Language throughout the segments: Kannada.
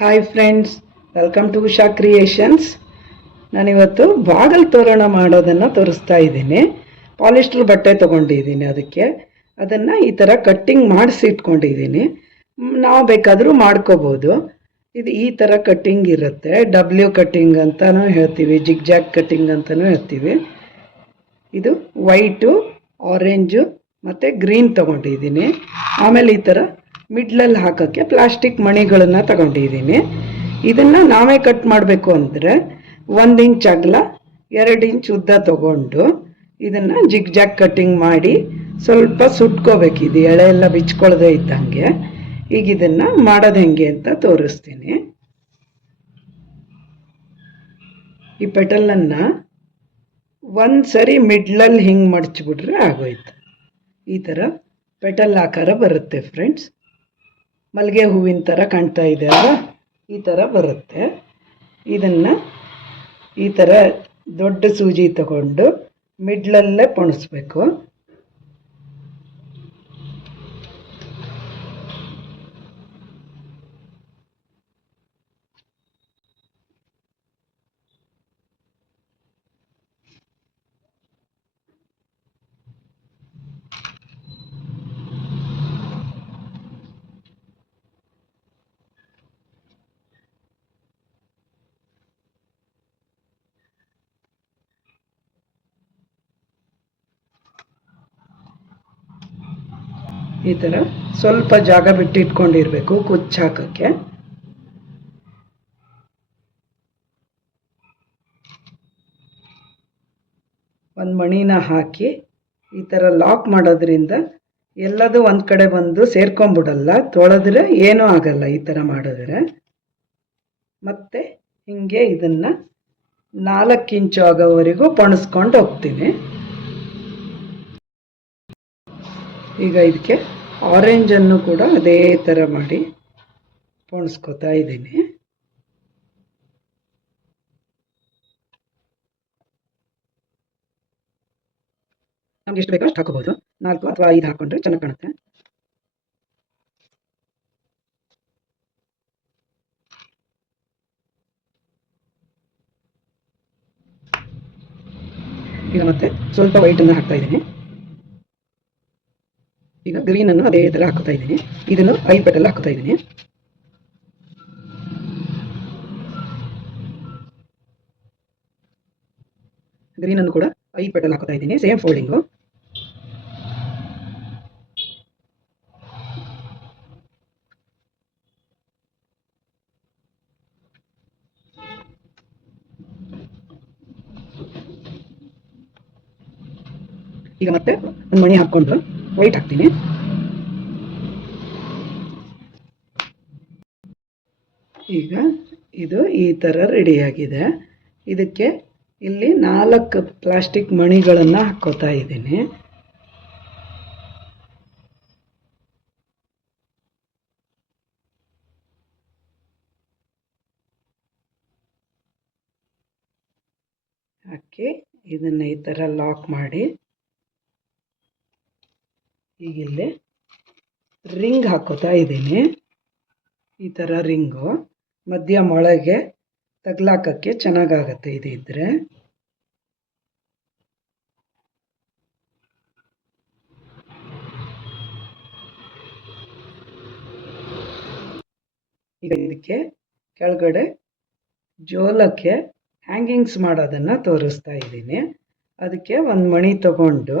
Hi friends, welcome to Usha Creations. ನಾನಿವತ್ತು ಬಾಗಲ್ ತೋರಣ ಮಾಡೋದನ್ನು ತೋರಿಸ್ತಾ ಇದ್ದೀನಿ. ಪಾಲಿಸ್ಟರ್ ಬಟ್ಟೆ ತೊಗೊಂಡಿದ್ದೀನಿ, ಅದನ್ನು ಈ ಥರ ಕಟ್ಟಿಂಗ್ ಮಾಡಿಸಿ ಇಟ್ಕೊಂಡಿದ್ದೀನಿ. ನಾವು ಬೇಕಾದರೂ ಮಾಡ್ಕೋಬೋದು. ಇದು ಈ ಥರ ಕಟ್ಟಿಂಗ್ ಇರುತ್ತೆ. ಡಬ್ಲ್ಯೂ ಕಟ್ಟಿಂಗ್ ಅಂತಲೂ ಹೇಳ್ತೀವಿ, ಜಿಗ್ಜಾಗ್ ಕಟ್ಟಿಂಗ್ ಅಂತಲೂ ಹೇಳ್ತೀವಿ. ಇದು ವೈಟು, ಆರೆಂಜು ಮತ್ತು ಗ್ರೀನ್ ತೊಗೊಂಡಿದ್ದೀನಿ. ಆಮೇಲೆ ಈ ಥರ ಮಿಡ್ಲಲ್ಲಿ ಹಾಕೋಕ್ಕೆ ಪ್ಲಾಸ್ಟಿಕ್ ಮಣಿಗಳನ್ನು ತಗೊಂಡಿದ್ದೀನಿ. ಇದನ್ನು ನಾವೇ ಕಟ್ ಮಾಡಬೇಕು ಅಂದರೆ 1 ಇಂಚ್ ಅಗಲ 2 ಇಂಚ್ ಉದ್ದ ತಗೊಂಡು ಇದನ್ನು ಜಿಗ್ಜಾಗ್ ಕಟ್ಟಿಂಗ್ ಮಾಡಿ ಸ್ವಲ್ಪ ಸುಟ್ಕೋಬೇಕಿದು, ಎಳೆ ಎಲ್ಲ ಬಿಚ್ಕೊಳ್ಳದೆ ಇದ್ದಂಗೆ. ಈಗ ಇದನ್ನು ಮಾಡೋದು ಹೆಂಗೆ ಅಂತ ತೋರಿಸ್ತೀನಿ. ಈ ಪೆಟಲನ್ನು ಒಂದು ಸರಿ ಮಿಡ್ಲಲ್ಲಿ ಹಿಂಗೆ ಮಡಚಿಬಿಟ್ರೆ ಆಗೋಯ್ತು. ಈ ಥರ ಪೆಟಲ್ ಆಕಾರ ಬರುತ್ತೆ ಫ್ರೆಂಡ್ಸ್. ಮಲ್ಲಿಗೆ ಹೂವಿನ ಥರ ಕಾಣ್ತಾ ಇದೆ ಅಲ್ವಾ, ಈ ಥರ ಬರುತ್ತೆ. ಇದನ್ನು ಈ ಥರ ದೊಡ್ಡ ಸೂಜಿ ತಗೊಂಡು ಮಿಡ್ಲಲ್ಲೇ ಪೊಣಿಸ್ಬೇಕು. ಈ ಥರ ಸ್ವಲ್ಪ ಜಾಗ ಬಿಟ್ಟಿಟ್ಕೊಂಡಿರಬೇಕು ಕುಚ್ಚು ಹಾಕೋಕ್ಕೆ. ಒಂದು ಮಣಿನ ಹಾಕಿ ಈ ಥರ ಲಾಕ್ ಮಾಡೋದ್ರಿಂದ ಎಲ್ಲದೂ ಒಂದು ಕಡೆ ಬಂದು ಸೇರ್ಕೊಂಬಿಡಲ್ಲ. ತೊಳೆದ್ರೆ ಏನೂ ಆಗಲ್ಲ ಈ ಥರ ಮಾಡಿದ್ರೆ. ಮತ್ತು ಹೀಗೆ ಇದನ್ನು 4 ಇಂಚು ಆಗೋವರೆಗೂ ಪೊಣಿಸ್ಕೊಂಡು ಹೋಗ್ತೀನಿ. ಈಗ ಇದಕ್ಕೆ ಆರೆಂಜನ್ನು ಕೂಡ ಅದೇ ಥರ ಮಾಡಿ ಪೊಣಿಸ್ಕೊತಾ ಇದ್ದೀನಿ. ನಮ್ಗೆ ಎಷ್ಟು ಬೇಕೋ ಅಷ್ಟು ಹಾಕೋಬಹುದು. 4 ಅಥವಾ 5 ಹಾಕೊಂಡ್ರೆ ಚೆನ್ನಾಗಿ ಕಾಣುತ್ತೆ. ಈಗ ಮತ್ತೆ ಸ್ವಲ್ಪ ವೈಟನ್ನು ಹಾಕ್ತಾ ಇದ್ದೀನಿ. ಈಗ ಗ್ರೀನನ್ನು ಅದೇ ಥರ ಹಾಕ್ತಾ ಇದ್ದೀನಿ. ಇದನ್ನು 5 ಪೆಟಲ್ ಹಾಕ್ತಾ ಇದ್ದೀನಿ. ಗ್ರೀನನ್ನು ಕೂಡ 5 ಪೆಟಲ್ ಹಾಕ್ತಾ ಇದ್ದೀನಿ, ಸೇಮ್ ಫೋಲ್ಡಿಂಗು. ಈಗ ಮತ್ತೆ ಒಂದು ಮಣಿ ಹಾಕ್ಕೊಂಡು ವೈಟ್ ಹಾಕ್ತೀನಿ. ಈಗ ಇದು ಈ ಥರ ರೆಡಿಯಾಗಿದೆ. ಇದಕ್ಕೆ ಇಲ್ಲಿ 4 ಪ್ಲಾಸ್ಟಿಕ್ ಮಣಿಗಳನ್ನು ಹಾಕ್ಕೋತಾ ಇದ್ದೀನಿ. ಹಾಕಿ ಇದನ್ನು ಈ ಥರ ಲಾಕ್ ಮಾಡಿ ಈಗ ಇಲ್ಲಿ ರಿಂಗ್ ಹಾಕೋತಾ ಇದ್ದೀನಿ. ಈ ಥರ ರಿಂಗು ಮಧ್ಯ ಮೊಳಗೆ ತಗ್ಲಾಕಕ್ಕೆ ಚೆನ್ನಾಗಾಗತ್ತೆ ಇದು ಇದ್ದರೆ. ಈಗ ಇದಕ್ಕೆ ಕೆಳಗಡೆ ಜೋಲಕ್ಕೆ ಹ್ಯಾಂಗಿಂಗ್ಸ್ ಮಾಡೋದನ್ನು ತೋರಿಸ್ತಾ ಇದ್ದೀನಿ. ಅದಕ್ಕೆ ಒಂದು ಮಣಿ ತಗೊಂಡು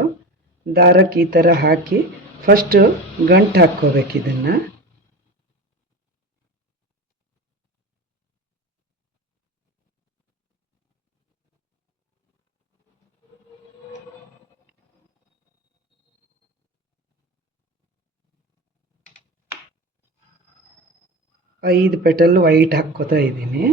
ದಾರಕ್ಕೆ ಈ ಥರ ಹಾಕಿ ಫಸ್ಟು ಗಂಟು ಹಾಕ್ಕೋಬೇಕು ಇದನ್ನು. ಐದು ಪೆಟಲ್ ವೈಟ್ ಹಾಕ್ಕೋತಾ ಇದ್ದೀನಿ.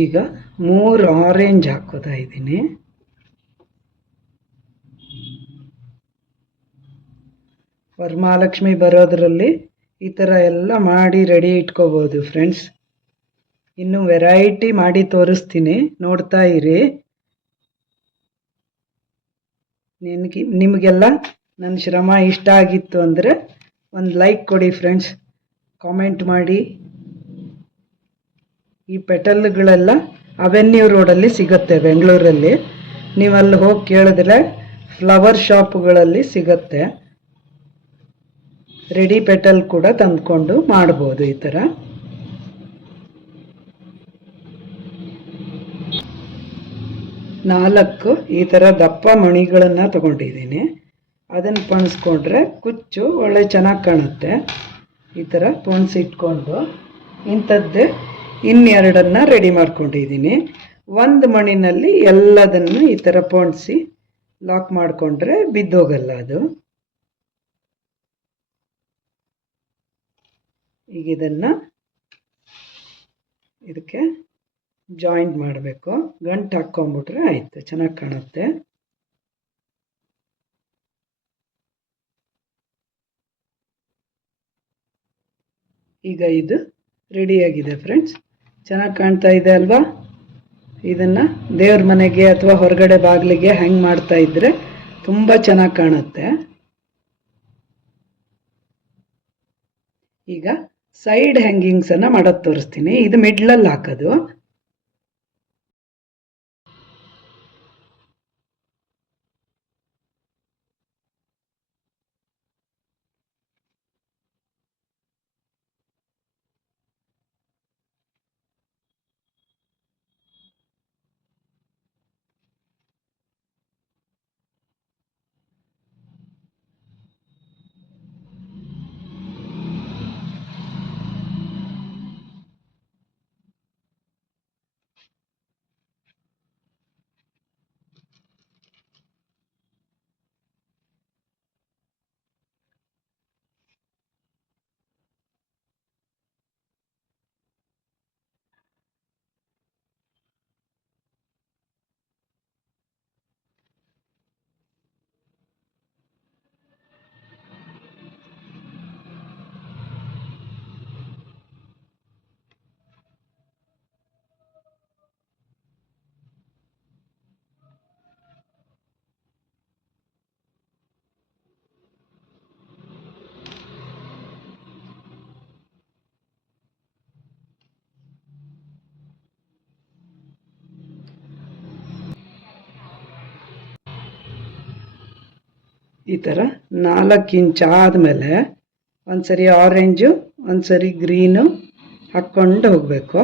ಈಗ 3 ಆರೆಂಜ್ ಹಾಕೋತಾ ಇದ್ದೀನಿ. ವರಮಹಾಲಕ್ಷ್ಮಿ ಬರೋದರಲ್ಲಿ ಈ ಥರ ಎಲ್ಲ ಮಾಡಿ ರೆಡಿ ಇಟ್ಕೋಬೋದು ಫ್ರೆಂಡ್ಸ್. ಇನ್ನು ವೆರೈಟಿ ಮಾಡಿ ತೋರಿಸ್ತೀನಿ, ನೋಡ್ತಾ ಇರಿ. ನಿಮಗೆಲ್ಲ ನನ್ನ ಶ್ರಮ ಇಷ್ಟ ಆಗಿತ್ತು ಅಂದರೆ ಒಂದು ಲೈಕ್ ಕೊಡಿ ಫ್ರೆಂಡ್ಸ್, ಕಾಮೆಂಟ್ ಮಾಡಿ. ಈ ಪೆಟಲ್ಗಳೆಲ್ಲ ಅವೆನ್ಯೂ ರೋಡಲ್ಲಿ ಸಿಗುತ್ತೆ ಬೆಂಗಳೂರಲ್ಲಿ. ನೀವು ಅಲ್ಲಿ ಹೋಗಿ ಕೇಳಿದ್ರೆ ಫ್ಲವರ್ ಶಾಪ್ಗಳಲ್ಲಿ ಸಿಗುತ್ತೆ. ರೆಡಿ ಪೆಟಲ್ ಕೂಡ ತಂದ್ಕೊಂಡು ಮಾಡ್ಬೋದು ಈ ಥರ. ನಾಲ್ಕು ಈ ಥರ ದಪ್ಪ ಮಣಿಗಳನ್ನು ತಗೊಂಡಿದ್ದೀನಿ. ಅದನ್ನು ಪಣಿಸ್ಕೊಂಡ್ರೆ ಕುಚ್ಚು ಒಳ್ಳೆ ಚೆನ್ನಾಗಿ ಕಾಣುತ್ತೆ. ಈ ಥರ ಪೊಣಿಸಿಟ್ಕೊಂಡು ಇಂಥದ್ದೇ ಇನ್ನೆರಡನ್ನು ರೆಡಿ ಮಾಡ್ಕೊಂಡಿದ್ದೀನಿ. ಒಂದು ಮಣಿನಲ್ಲಿ ಎಲ್ಲದನ್ನು ಈ ಥರ ಪೊಣಿಸಿ ಲಾಕ್ ಮಾಡಿಕೊಂಡ್ರೆ ಬಿದ್ದೋಗಲ್ಲ ಅದು. ಈಗ ಇದಕ್ಕೆ ಜಾಯಿಂಟ್ ಮಾಡಬೇಕು. ಗಂಟು ಹಾಕ್ಕೊಂಬಿಟ್ರೆ ಆಯಿತು, ಚೆನ್ನಾಗಿ ಕಾಣುತ್ತೆ. ಈಗ ಇದು ರೆಡಿಯಾಗಿದೆ ಫ್ರೆಂಡ್ಸ್, ಚೆನ್ನಾಗಿ ಕಾಣ್ತಾ ಇದೆ ಅಲ್ವಾ? ಇದನ್ನು ದೇವ್ರ ಮನೆಗೆ ಅಥವಾ ಹೊರಗಡೆ ಬಾಗಿಲಿಗೆ ಹ್ಯಾಂಗ್ ಮಾಡ್ತಾ ಇದ್ದರೆ ತುಂಬ ಚೆನ್ನಾಗಿ ಕಾಣುತ್ತೆ. ಈಗ ಸೈಡ್ ಹ್ಯಾಂಗಿಂಗ್ಸನ್ನು ಮಾಡೋದು ತೋರಿಸ್ತೀನಿ. ಇದು ಮಿಡ್ಲಲ್ಲಿ ಹಾಕೋದು. ಈ ಥರ 4 ಇಂಚ್ ಆದಮೇಲೆ ಒಂದ್ಸರಿ ಆರೆಂಜು ಒಂದ್ಸರಿ ಗ್ರೀನು ಹಾಕ್ಕೊಂಡು ಹೋಗಬೇಕು.